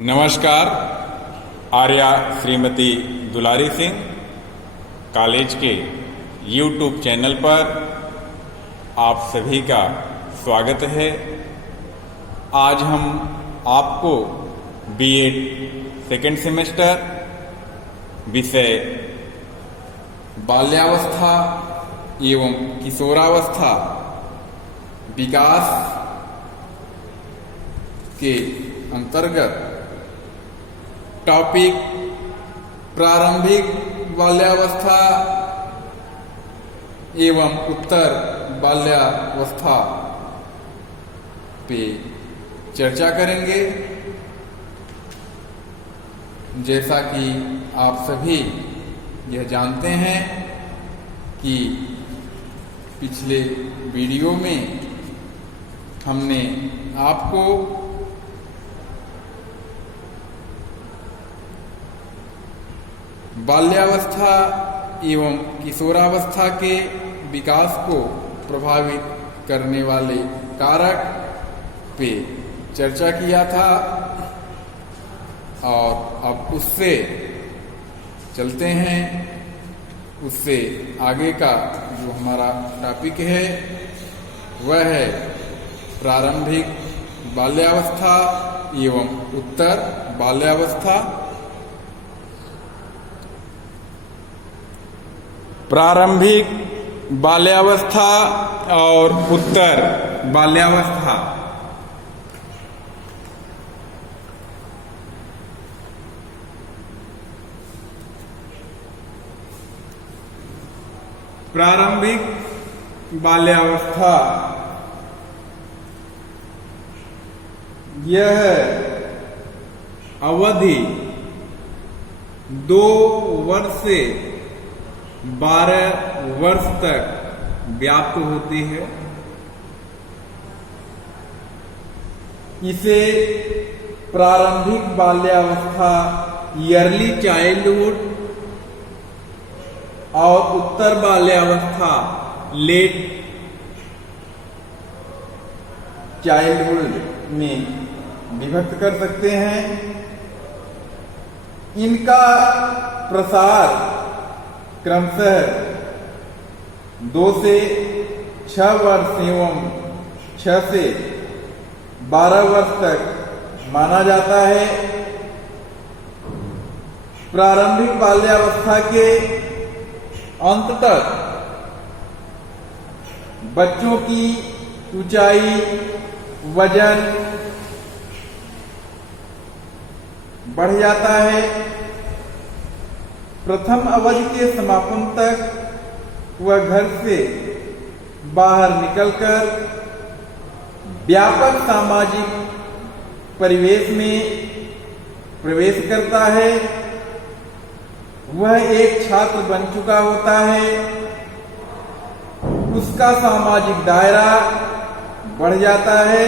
नमस्कार। आर्या श्रीमती दुलारी सिंह कॉलेज के YouTube channel पर आप सभी का स्वागत है। आज हम आपको बीएड सेकेंड सेमेस्टर विषय बाल्यावस्था एवं किशोरावस्था विकास के अंतर्गत टॉपिक प्रारंभिक बाल्यावस्था एवं उत्तर बाल्यावस्था पे चर्चा करेंगे। जैसा कि आप सभी यह जानते हैं कि पिछले वीडियो में हमने आपको बाल्यावस्था एवं किशोरावस्था के विकास को प्रभावित करने वाले कारक पे चर्चा किया था और अब उससे चलते हैं। उससे आगे का जो हमारा टॉपिक है वह है प्रारंभिक बाल्यावस्था एवं उत्तर बाल्यावस्था। प्रारंभिक बाल्यावस्था और उत्तर बाल्यावस्था। प्रारंभिक बाल्यावस्था यह अवधि 2 वर्ष से 12 वर्ष तक व्याप्त होती है। इसे प्रारंभिक बाल्यावस्था ईयरली चाइल्डहुड और उत्तर बाल्यावस्था लेट चाइल्डहुड में विभक्त कर सकते हैं। इनका प्रसार क्रमशः 2 से 6 वर्ष एवं 6 से 12 वर्ष तक माना जाता है। प्रारंभिक बाल्यावस्था के अंत तक बच्चों की ऊंचाई, वजन बढ़ जाता है। प्रथम अवधि के समापन तक वह घर से बाहर निकलकर व्यापक सामाजिक परिवेश में प्रवेश करता है। वह एक छात्र बन चुका होता है। उसका सामाजिक दायरा बढ़ जाता है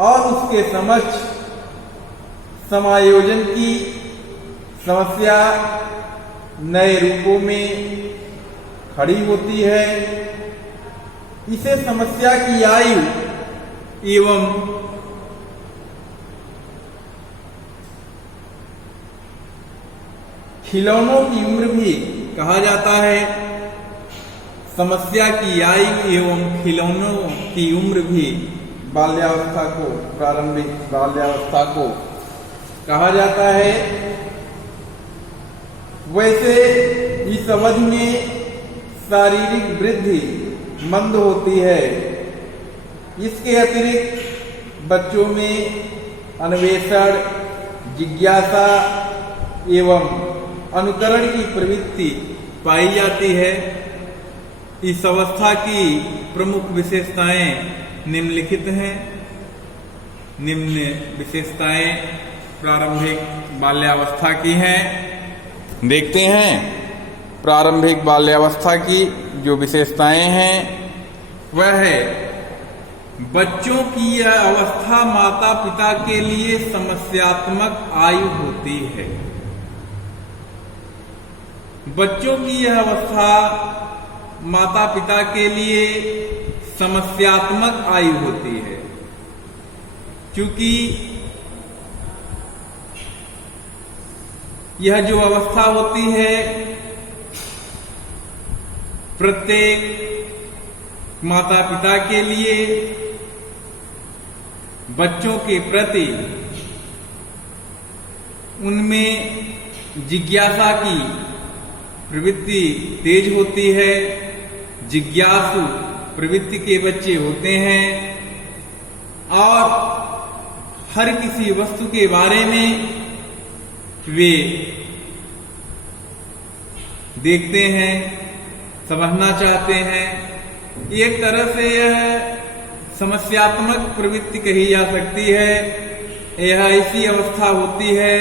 और उसके समक्ष समायोजन की समस्या नए रूपों में खड़ी होती है। इसे समस्या की आयु एवं खिलौनों की उम्र भी कहा जाता है। समस्या की आयु एवं खिलौनों की उम्र भी बाल्यावस्था को, प्रारंभिक बाल्यावस्था को कहा जाता है। वैसे इस अवधि में शारीरिक वृद्धि मंद होती है। इसके अतिरिक्त बच्चों में अन्वेषण, जिज्ञासा एवं अनुकरण की प्रवृत्ति पाई जाती है। इस अवस्था की प्रमुख विशेषताएं निम्नलिखित हैं। निम्न विशेषताएं प्रारंभिक बाल्यावस्था की हैं। देखते हैं प्रारंभिक बाल्यावस्था की जो विशेषताएं हैं वह है बच्चों की यह अवस्था माता पिता के लिए समस्यात्मक आयु होती है। बच्चों की यह अवस्था माता पिता के लिए समस्यात्मक आयु होती है, क्योंकि यह जो अवस्था होती है प्रत्येक माता पिता के लिए बच्चों के प्रति उनमें जिज्ञासा की प्रवृत्ति तेज होती है, जिज्ञासु प्रवृत्ति के बच्चे होते हैं और हर किसी वस्तु के बारे में वे देखते हैं, समझना चाहते हैं। एक तरह से यह समस्यात्मक प्रवृत्ति कही जा सकती है। यह ऐसी अवस्था होती है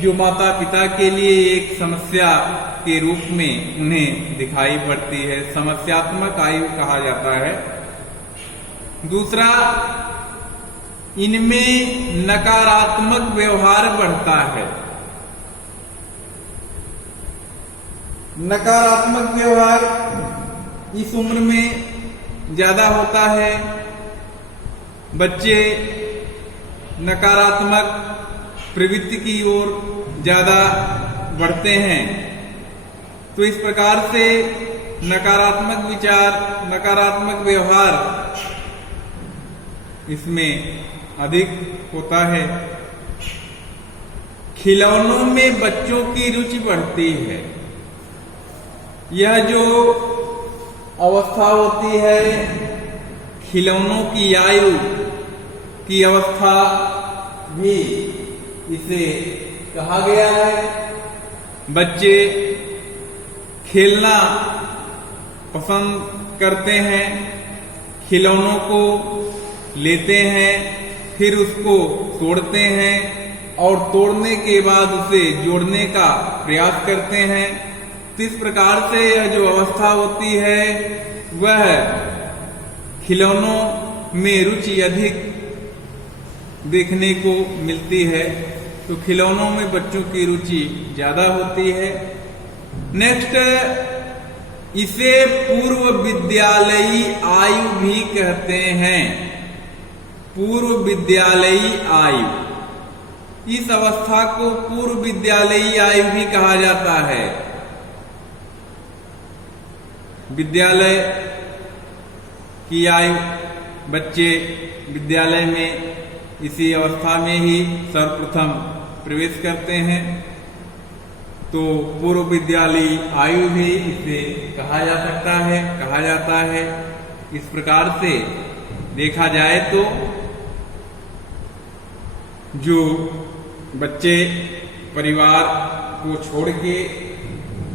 जो माता पिता के लिए एक समस्या के रूप में उन्हें दिखाई पड़ती है, समस्यात्मक आयु कहा जाता है। दूसरा, इनमें नकारात्मक व्यवहार बढ़ता है। नकारात्मक व्यवहार इस उम्र में ज्यादा होता है। बच्चे नकारात्मक प्रवृत्ति की ओर ज्यादा बढ़ते हैं, तो इस प्रकार से नकारात्मक विचार, नकारात्मक व्यवहार इसमें अधिक होता है। खिलौनों में बच्चों की रुचि बढ़ती है। यह जो अवस्था होती है खिलौनों की आयु की अवस्था भी इसे कहा गया है। बच्चे खेलना पसंद करते हैं, खिलौनों को लेते हैं, फिर उसको तोड़ते हैं और तोड़ने के बाद उसे जोड़ने का प्रयास करते हैं। तो इस प्रकार से यह जो अवस्था होती है वह खिलौनों में रुचि अधिक देखने को मिलती है। तो खिलौनों में बच्चों की रुचि ज्यादा होती है। नेक्स्ट, इसे पूर्व विद्यालयी आयु भी कहते हैं। पूर्व विद्यालयी आयु, इस अवस्था को पूर्व विद्यालयी आयु भी कहा जाता है। विद्यालय की आयु, बच्चे विद्यालय में इसी अवस्था में ही सर्वप्रथम प्रवेश करते हैं, तो पूर्व विद्यालयी आयु भी इसे कहा जा सकता है, कहा जाता है। इस प्रकार से देखा जाए तो जो बच्चे परिवार को छोड़ के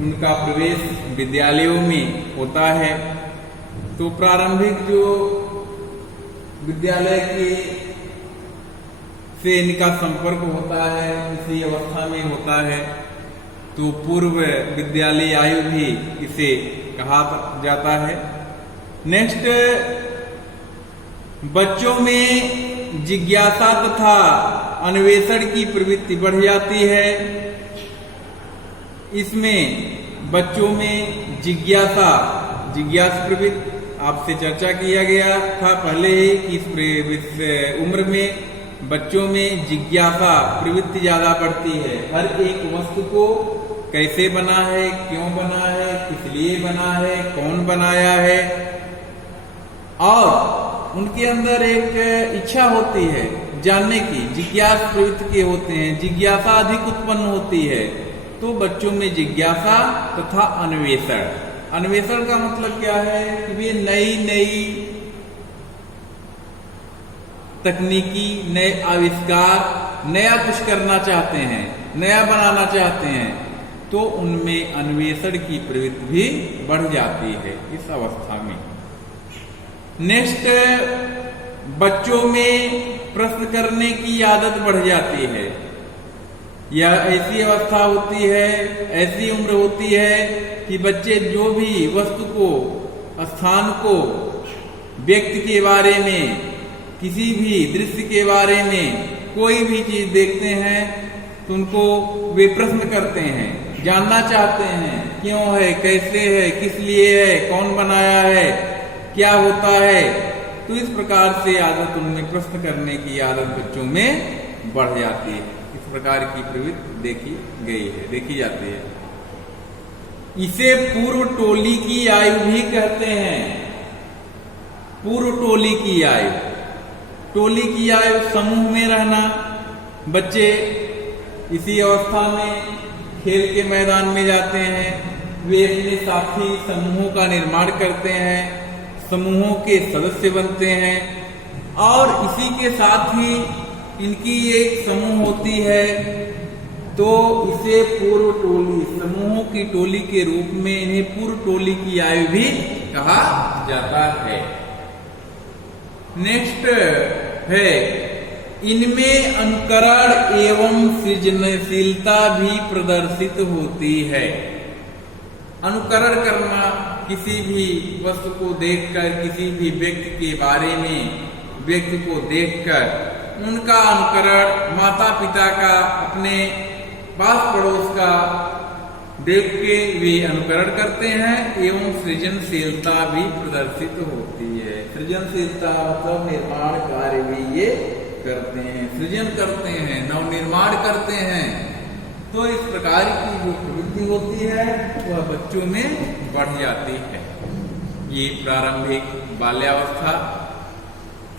उनका प्रवेश विद्यालयों में होता है, तो प्रारंभिक जो विद्यालय के से इनका संपर्क होता है, इसी अवस्था में होता है, तो पूर्व विद्यालय आयु भी इसे कहा जाता है। नेक्स्ट, बच्चों में जिज्ञासा तथा अन्वेषण की प्रवृत्ति बढ़ जाती है। इसमें बच्चों में जिज्ञासा प्रवृत्ति आपसे चर्चा किया गया था पहले ही कि इस उम्र में बच्चों में जिज्ञासा प्रवृत्ति ज्यादा बढ़ती है। हर एक वस्तु को कैसे बना है, क्यों बना है, किस लिए बना है, कौन बनाया है, और उनके अंदर एक इच्छा होती है जानने की, जिज्ञासा प्रवृत्ति के होते हैं, जिज्ञासा अधिक उत्पन्न होती है। तो बच्चों में जिज्ञासा तथा अन्वेषण, अन्वेषण का मतलब क्या है कि वे नई नई तकनीकी, नए आविष्कार, नया कुछ करना चाहते हैं, नया बनाना चाहते हैं, तो उनमें अन्वेषण की प्रवृत्ति भी बढ़ जाती है इस अवस्था में। नेक्स्ट, बच्चों में प्रश्न करने की आदत बढ़ जाती है। यह ऐसी अवस्था होती है, ऐसी उम्र होती है कि बच्चे जो भी वस्तु को, स्थान को, व्यक्ति के बारे में, किसी भी दृश्य के बारे में कोई भी चीज देखते हैं तो उनको वे प्रश्न करते हैं, जानना चाहते हैं, क्यों है, कैसे है, किस लिए है, कौन बनाया है, क्या होता है। तो इस प्रकार से आदत उनमें प्रश्न करने की आदत बच्चों में बढ़ जाती है। इस प्रकार की प्रवृत्ति देखी जाती है। इसे पूर्व टोली की आयु भी कहते हैं। पूर्व टोली की आयु, टोली की आयु समूह में रहना। बच्चे इसी अवस्था में खेल के मैदान में जाते हैं, वे अपने साथी समूहों का निर्माण करते हैं, समूहों के सदस्य बनते हैं और इसी के साथ ही इनकी एक समूह होती है, तो इसे पूर्व टोली, समूहों की टोली के रूप में इन्हें पूर्व टोली की आयु भी कहा जाता है। नेक्स्ट है, इनमें अनुकरण एवं सृजनशीलता भी प्रदर्शित होती है। अनुकरण करना, किसी भी वस्तु को देखकर, किसी भी व्यक्ति के बारे में व्यक्ति को देखकर उनका अनुकरण, माता पिता का, अपने पास पड़ोस का देख के वे अनुकरण करते हैं एवं सृजनशीलता भी प्रदर्शित होती है। सृजनशीलता मतलब निर्माण कार्य भी ये करते हैं, सृजन करते हैं, नव निर्माण करते हैं। तो इस प्रकार की जो प्रवृत्ति होती है वह बच्चों में बढ़ जाती है। ये प्रारंभिक बाल्यावस्था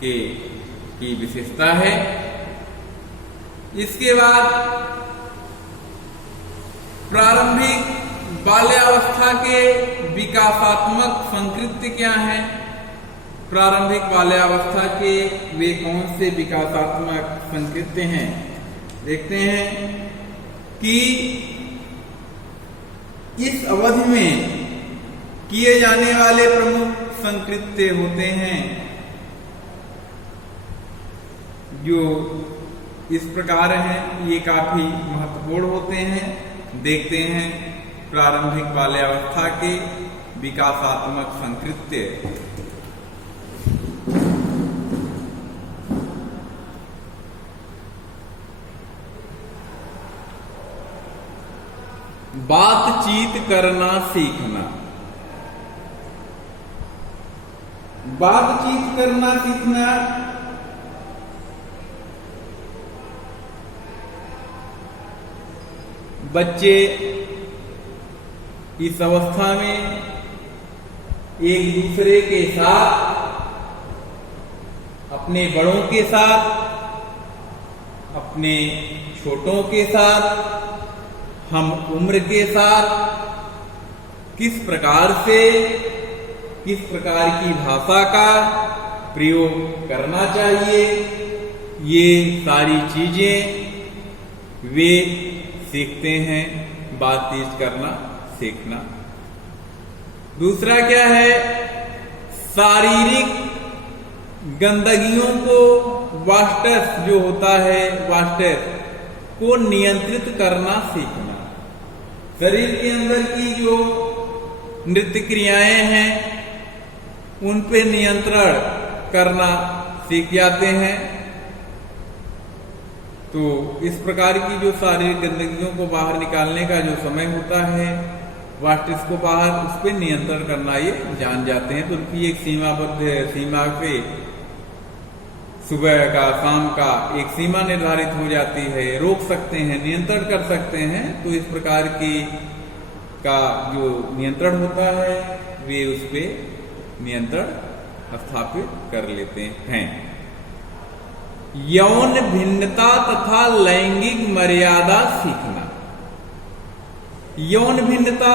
की विशेषता है। इसके बाद प्रारंभिक बाल्यावस्था के विकासात्मक संकृत्य क्या है? प्रारंभिक बाल्यावस्था के वे कौन से विकासात्मक संकृत्य हैं? देखते हैं कि इस अवधि में किए जाने वाले प्रमुख संकृत्य होते हैं जो इस प्रकार हैं, ये काफी महत्वपूर्ण होते हैं। देखते हैं प्रारंभिक बाल्यावस्था के विकासात्मक संकृत्य। बातचीत करना सीखना। बातचीत करना सीखना बच्चे इस अवस्था में एक दूसरे के साथ, अपने बड़ों के साथ, अपने छोटों के साथ, हम उम्र के साथ किस प्रकार से, किस प्रकार की भाषा का प्रयोग करना चाहिए, ये सारी चीजें वे सीखते हैं। बातचीत करना सीखना। दूसरा क्या है? शारीरिक गंदगियों को, वास्टस जो होता है, वास्टस को नियंत्रित करना सीखना। शरीर के अंदर की जो नृत्य क्रियाएं हैं उन पे नियंत्रण करना सीख जाते हैं। तो इस प्रकार की जो शारीरिक गंदगियों को बाहर निकालने का जो समय होता है, वास्टिस को बाहर, उस पर नियंत्रण करना ये जान जाते हैं। तो उनकी एक सीमाबद्ध सीमा पे सुबह का, शाम का एक सीमा निर्धारित हो जाती है, रोक सकते हैं, नियंत्रण कर सकते हैं। तो इस प्रकार की का जो नियंत्रण होता है वे उस पे नियंत्रण स्थापित कर लेते हैं। यौन भिन्नता तथा लैंगिक मर्यादा सीखना। यौन भिन्नता,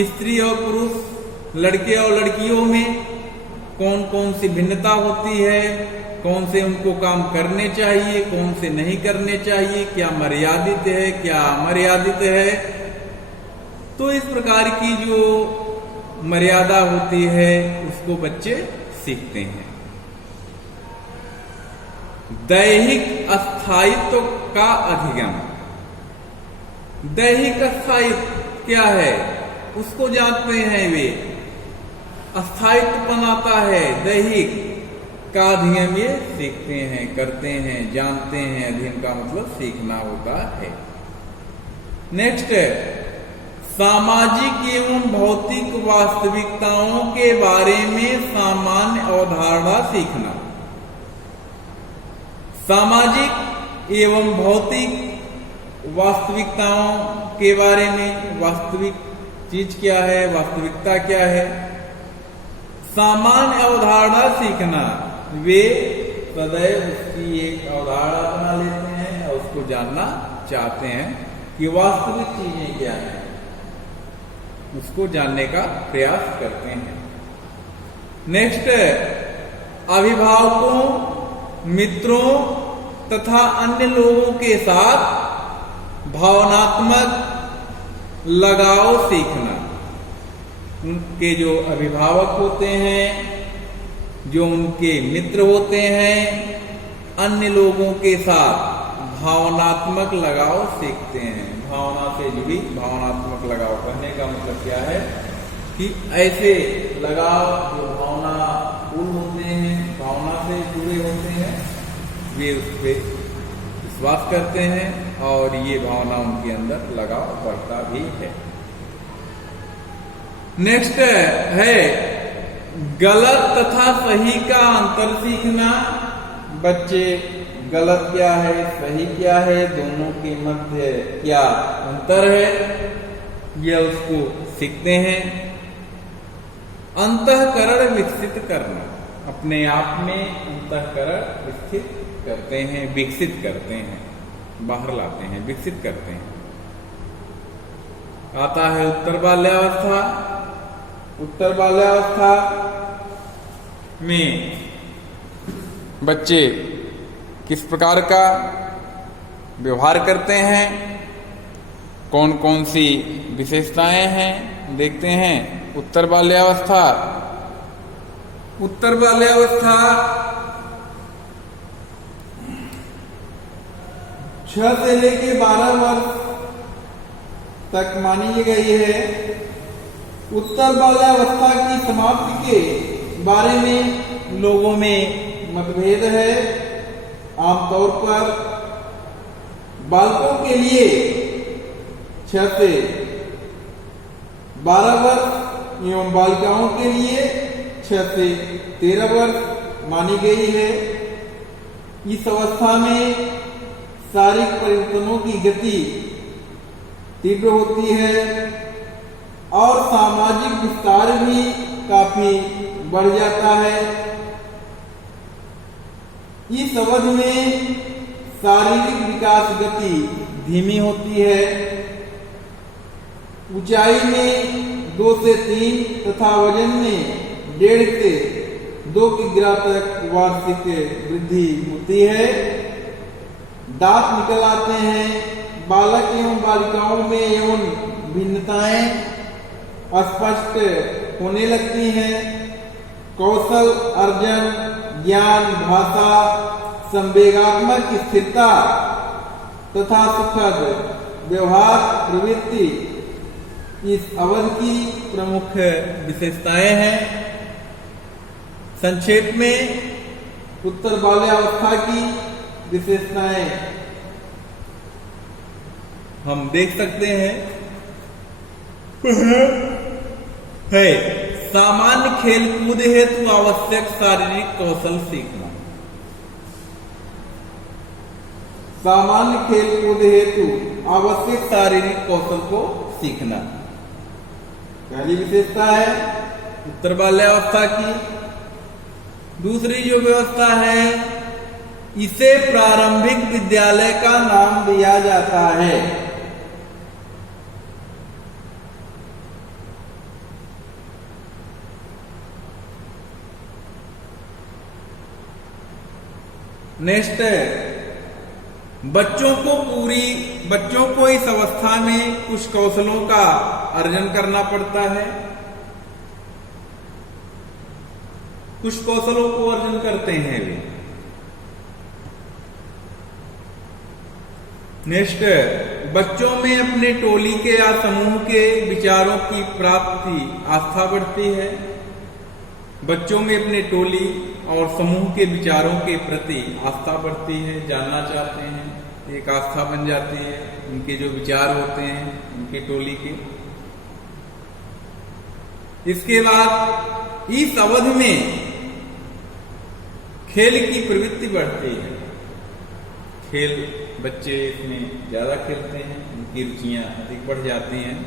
स्त्री और पुरुष, लड़के और लड़कियों में कौन कौन सी भिन्नता होती है, कौन से उनको काम करने चाहिए, कौन से नहीं करने चाहिए, क्या मर्यादित है, क्या अमर्यादित है। तो इस प्रकार की जो मर्यादा होती है उसको बच्चे सीखते हैं। दैहिक स्थायित्व का अधिगम। दैहिक स्थायित्व क्या है उसको जानते हैं वे। स्थायित्व बनाता है, दैहिक का अध्ययन ये सीखते हैं, करते हैं, जानते हैं। अध्ययन का मतलब सीखना होता है। नेक्स्ट है सामाजिक एवं भौतिक वास्तविकताओं के बारे में सामान्य अवधारणा सीखना। सामाजिक एवं भौतिक वास्तविकताओं के बारे में, वास्तविक चीज क्या है, वास्तविकता क्या है। सामान्य अवधारणा सीखना, वे सदैव उसकी एक अवधारणा बना लेते हैं और उसको जानना चाहते हैं कि वास्तविक चीजें क्या है, उसको जानने का प्रयास करते हैं। नेक्स्ट, अभिभावकों, मित्रों तथा अन्य लोगों के साथ भावनात्मक लगाव सीखना। उनके जो अभिभावक होते हैं, जो उनके मित्र होते हैं, अन्य लोगों के साथ भावनात्मक लगाव सीखते हैं। भावना से जुड़ी भावनात्मक लगाव, कहने का मतलब क्या है कि ऐसे लगाव जो भावना पूर्ण होते हैं, भावना से जुड़े होते हैं, वे उस पर विश्वास करते हैं और ये भावना उनके अंदर लगाव बढ़ता भी है। नेक्स्ट है गलत तथा सही का अंतर सीखना। बच्चे गलत क्या है, सही क्या है, दोनों के मध्य क्या अंतर है, यह उसको सीखते हैं। अंतःकरण विकसित करना, अपने आप में अंतःकरण विकसित करते हैं, विकसित करते हैं, बाहर लाते हैं, विकसित करते हैं। आता है उत्तर बाल्यावस्था। उत्तर बाल्यावस्था में बच्चे किस प्रकार का व्यवहार करते हैं, कौन कौन सी विशेषताएं हैं, देखते हैं। उत्तर बाल्यावस्था, उत्तर बाल्यावस्था 6 से लेके 12 वर्ष तक मानी गई है। उत्तर बाल्यावस्था की समाप्ति के बारे में लोगों में मतभेद है। आमतौर पर बालकों के लिए 6 से 12 वर्ष एवं बालिकाओं के लिए 6 से 13 वर्ष मानी गई है। इस अवस्था में शारीरिक परिवर्तनों की गति तीव्र होती है और सामाजिक विस्तार भी काफी बढ़ जाता है। इस अवधि में शारीरिक विकास गति धीमी होती है। ऊंचाई में 2 से 3 तथा वजन में 1.5 से 2 किलोग्राम तक वार्षिक वृद्धि होती है। दांत निकल आते हैं। बालक एवं बालिकाओं में एवं भिन्नताएं स्पष्ट होने लगती हैं। कौशल अर्जन, ज्ञान, भाषा, संवेगात्मक स्थिरता तथा सुखद व्यवहार प्रवृत्ति इस अवधि की प्रमुख विशेषताएं हैं। संक्षेप में उत्तर बाल्यावस्था की विशेषताएं हम देख सकते हैं। है सामान्य खेल कूद हेतु आवश्यक शारीरिक कौशल सीखना। सामान्य खेल कूद हेतु आवश्यक शारीरिक कौशल को सीखना पहली विशेषता है उत्तर बाल्यावस्था की। दूसरी जो व्यवस्था है, इसे प्रारंभिक विद्यालय का नाम दिया जाता है। नेक्स्ट है बच्चों को इस अवस्था में कुछ कौशलों का अर्जन करना पड़ता है। कुछ कौशलों को अर्जन करते हैं वे। नेक्स्ट, बच्चों में अपने टोली के या समूह के विचारों की प्राप्ति आस्था बढ़ती है। बच्चों में अपने टोली और समूह के विचारों के प्रति आस्था बढ़ती है, जानना चाहते हैं, एक आस्था बन जाती है उनके जो विचार होते हैं उनके टोली के। इसके बाद इस अवधि में खेल की प्रवृत्ति बढ़ती है। खेल बच्चे इसमें ज़्यादा खेलते हैं, उनकी रुचियाँ अधिक बढ़ जाती हैं,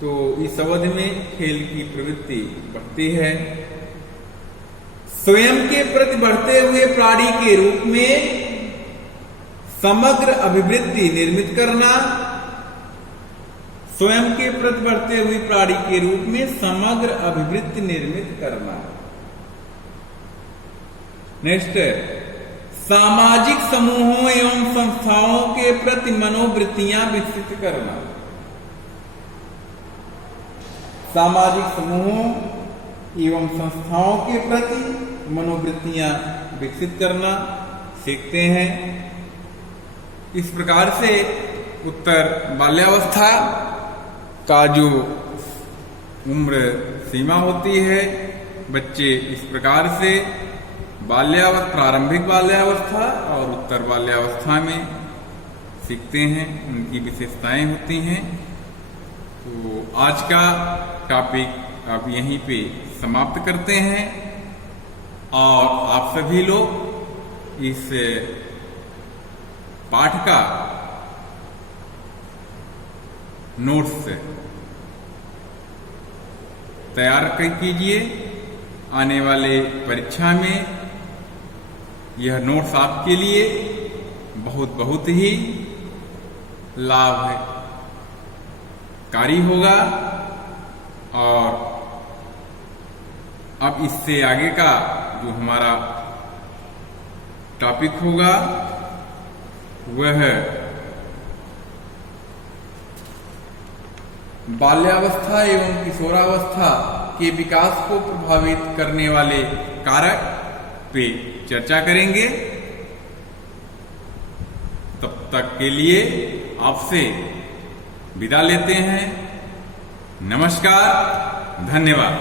तो इस अवधि में खेल की प्रवृत्ति बढ़ती है। स्वयं के प्रति बढ़ते हुए प्राणी के रूप में समग्र अभिवृद्धि निर्मित करना, स्वयं के प्रति बढ़ते हुए प्राणी के रूप में समग्र अभिवृद्धि निर्मित करना। नेक्स्ट, सामाजिक समूहों एवं संस्थाओं के प्रति मनोवृत्तियां विकसित करना। सामाजिक समूहों एवं संस्थाओं के प्रति मनोवृत्तियां विकसित करना सीखते हैं। इस प्रकार से उत्तर बाल्यावस्था का जो उम्र सीमा होती है, बच्चे इस प्रकार से प्रारंभिक बाल्यावस्था और उत्तर बाल्यावस्था में सीखते हैं, उनकी विशेषताएं होती हैं। तो आज का टॉपिक अब यहीं पे समाप्त करते हैं और आप सभी लोग इस पाठ का नोट्स तैयार कीजिए। आने वाले परीक्षा में यह नोट्स आपके लिए बहुत ही लाभकारी होगा। और अब इससे आगे का जो हमारा टॉपिक होगा वह बाल्यावस्था एवं किशोरावस्था के विकास को प्रभावित करने वाले कारक पे चर्चा करेंगे। तब तक के लिए आपसे विदा लेते हैं। नमस्कार, धन्यवाद।